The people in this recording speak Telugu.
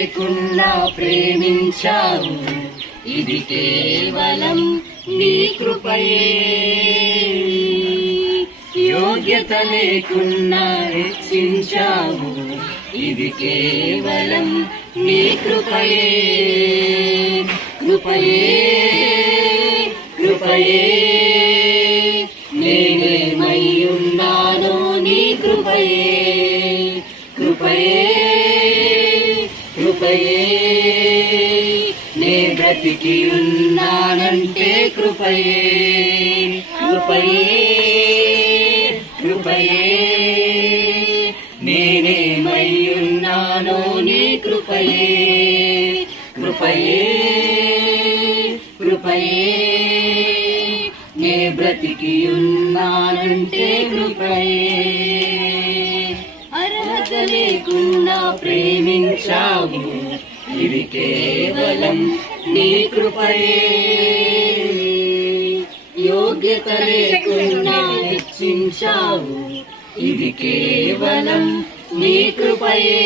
లేకున్నా ప్రేమించావు, ఇది కేవలం నీ కృపయే. యోగ్యత లేకున్నా హెచ్చించావు, ఇది కేవలం నీ కృపయే. కృపయే కృపయే నేనేమయ్యున్నానో నీ కృపయే. కృపయే కృపయే నే బ్రతికి ఉన్నానంటే కృపయే. కృపయే కృపయే నేనేమయ్యున్నానో నీ కృపయే. కృపయే కృపయే నే బ్రతికి ఉన్నానంటే కృపయే. అర్హత లేకున్నా ప్రేమించావు, ఇది కేవలం నీ కృపయే. యోగ్యత లేకున్నా హెచ్చించావు, ఇది కేవలం నీ కృపయే.